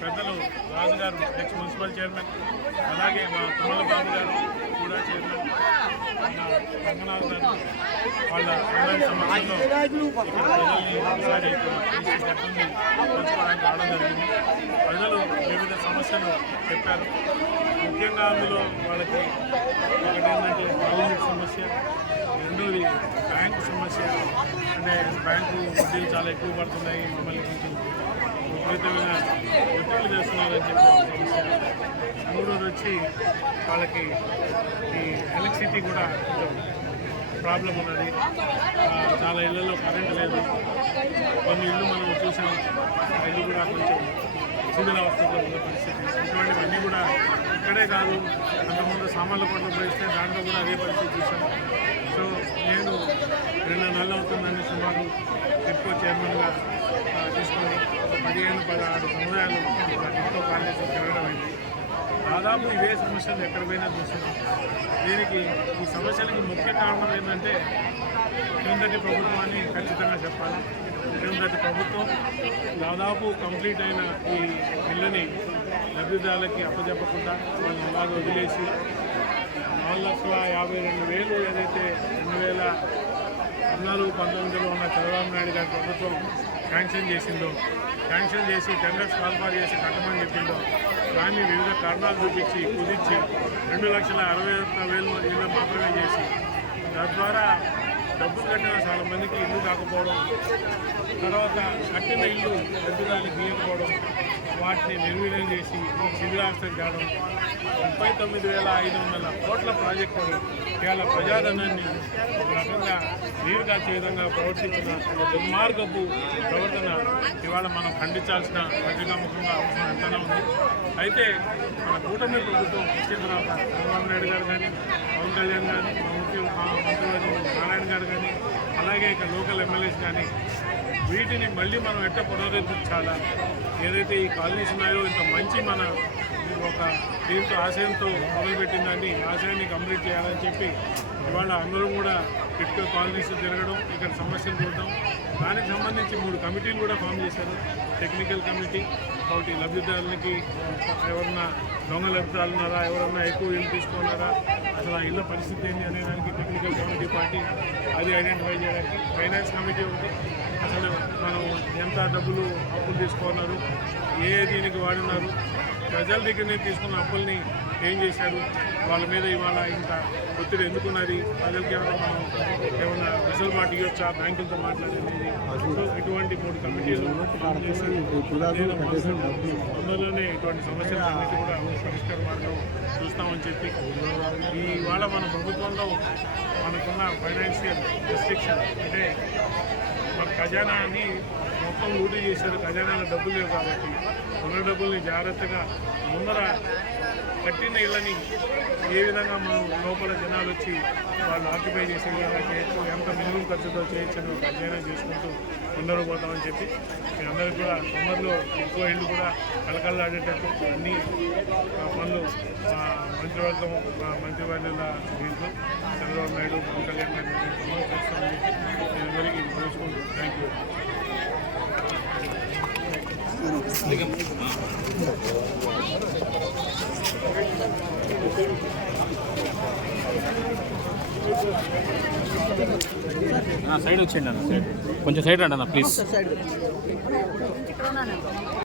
పెద్దలు రాజుగారు X municipal chairman అలాగే మా తుమ్మల బాబు గారు కూడా చైర్మన్ రంగనాథ్ గారు వాళ్ళ సమాజంలో ఇక్కడ ప్రజల్ని ఒకసారి పంచుకోవడానికి రావడం జరిగింది సమస్యలు చెప్పారు. ముఖ్యంగా అందులో వాళ్ళకి ఒకటి ఏంటంటే తాగునీటి సమస్య రెండోది బ్యాంకు సమస్య. అంటే బ్యాంకు వడ్డీలు చాలా ఎక్కువ పడుతున్నాయి మమ్మల్ని కొంచెం విపరీతమైన ఒత్తిడి చేస్తున్నారని చెప్పి సమస్య. మూడోది వచ్చి వాళ్ళకి ఈ ఎలక్ట్రిసిటీ కూడా కొంచెం ప్రాబ్లం ఉన్నది. చాలా ఇళ్ళలో కరెంట్ లేదు. కొన్ని ఇళ్ళు మనం చూసాం ఇల్లు కూడా కొంచెం శిథిలావస్థలో ఉన్న పరిస్థితి. ఇటువంటివన్నీ కూడా ఇక్కడే కాదు అంతకుముందు సామాన్ల పట్ల పోయిస్తే దాంట్లో కూడా అదే పరిస్థితి చూసాం. సో నేను రెండు నెలలు అవుతుందని సుమారు ఎక్కువ చైర్మన్గా తీసుకొని ఒక పదిహేను పదహారు సముదాయాలు టిప్కో కాలేజీ తిరగడం అయింది. దాదాపు ఇవే సమస్యలు ఎక్కడ పోయినా చూస్తున్నాం. దీనికి ఈ సమస్యలకి ముఖ్య కారణం ఏంటంటే క్రిందటి ప్రభుత్వాన్ని ఖచ్చితంగా చెప్పాలి. గత ప్రభుత్వం దాదాపు కంప్లీట్ అయిన ఈ ఇళ్ళని లబ్ధిదారులకి అప్పచెప్పకుండా వాళ్ళు అలాగే వదిలేసి నాలుగు లక్షల యాభై రెండు వేలు ఏదైతే రెండు వేల పద్నాలుగు పంతొమ్మిదిలో ఉన్న చంద్రబాబు నాయుడు గారి ప్రభుత్వం శాంక్షన్ చేసిందో శాంక్షన్ చేసి టెండర్స్ కాల్ఫార్ చేసి కట్టమని చెప్పిందో దాన్ని వివిధ కారణాలు చూపించి కుదిర్చి రెండు లక్షల అరవై ఒక్క వేలు మాత్రమే చేసి తద్వారా డబ్బులు కట్టిన చాలా మందికి ఇల్లు కాకపోవడం తర్వాత కట్టిన ఇల్లు పెద్దదానికి ఇవ్వకపోవడం వాటిని నిర్వీర్యం చేసి శిథిలావస్థ కావడం ముప్పై తొమ్మిది వేల ఐదు వందల కోట్ల ప్రాజెక్టులు కేవలం ప్రజాధనాన్ని రకంగా నీరుగాచే విధంగా ప్రవర్తించిన ఒక దుర్మార్గపు ప్రవర్తన ఇవాళ మనం ఖండించాల్సిన పత్రికాముఖంగా అవసరం ఎంతైనా ఉంది. అయితే మన కూటమి ప్రభుత్వం వచ్చిన తర్వాత చంద్రబాబు నాయుడు గారు కానీ పవన్ కళ్యాణ్ గారు మంత్రి ముఖ్య నారాయణ గారు కానీ అలాగే ఇక లోకల్ ఎమ్మెల్యేస్ కానీ వీటిని మళ్ళీ మనం ఎట్ట పునరుద్ధరించాలా? ఏదైతే ఈ కాలనీస్ ఉన్నాయో ఇంత మంచి మన ఒక దీంతో ఆశయంతో మొదలుపెట్టిందని ఆశయాన్ని కంప్లీట్ చేయాలని చెప్పి ఇవాళ అందరూ కూడా టిట్కో కాలనీస్ తిరగడం ఇక్కడ సమస్యలు చూడడం. దానికి సంబంధించి మూడు కమిటీలు కూడా ఫామ్ చేశారు. టెక్నికల్ కమిటీ కాబట్టి లబ్ధిదారులకి ఎవరన్నా దొంగ లబ్ధిదారులున్నారా ఎవరన్నా ఎక్కువ ఇల్లు తీసుకున్నారా అసలు ఆ ఇళ్ళ పరిస్థితి ఏంటి అనే దానికి టెక్నికల్ కమిటీ పార్టీ అది ఐడెంటిఫై చేయడానికి ఫైనాన్స్ కమిటీ ఒకటి. అసలు మనం ఎంత డబ్బులు అప్పులు తీసుకున్నారు ఏ దీనికి వాడినారు ప్రజల దగ్గర నుంచి తీసుకున్న అప్పుల్ని ఏం చేశారు? వాళ్ళ మీద ఇవాళ ఇంత ఒత్తిడి ఎందుకున్నది? ప్రజలకి ఏమైనా మనం ఏమైనా వెసులుబాటు ఇవ్వచ్చా? బ్యాంకులతో మాట్లాడేది సో ఇటువంటి మూడు కమిటీలు తొందరలోనే ఇటువంటి సమస్యలు అన్నిటి కూడా పరిష్కార మార్గం చూస్తామని చెప్పి ఇవాళ మన ప్రభుత్వంలో మనకున్న ఫైనాన్షియల్ రెస్ట్రిక్షన్ అంటే మన ఖజానాన్ని మొత్తం లూటీ చేశారు. ఖజానాలో డబ్బులు లేవు కాబట్టి ఉన్న డబ్బుల్ని జాగ్రత్తగా ముందర కట్టిన ఇళ్ళని ఏ విధంగా మనం లోపల జనాలు వచ్చి వాళ్ళు ఆక్యుపై చేసే విధంగా చేయొచ్చు ఎంత మినిమం ఖర్చుతో చేయొచ్చు అని ఒక అధ్యయనం చేసుకుంటూ ముందర పోతామని చెప్పి మీ అందరికీ కూడా తొందరలో ఎక్కువ ఇళ్ళు కూడా కలకల్లాడేటట్టు అన్ని పనులు మా మంత్రివర్గం మా మంత్రివర్యుల దీంట్లో చంద్రబాబు నాయుడు పవన్ కళ్యాణ్ గారి నేతృత్వంలో చేస్తామని మీ అందరికీ తెలుసుకుంటూ థ్యాంక్ యూ సైడ్ వచ్చేయండి అన్న సైడ్. కొంచెం సైడ్ రండి అన్న ప్లీజ్.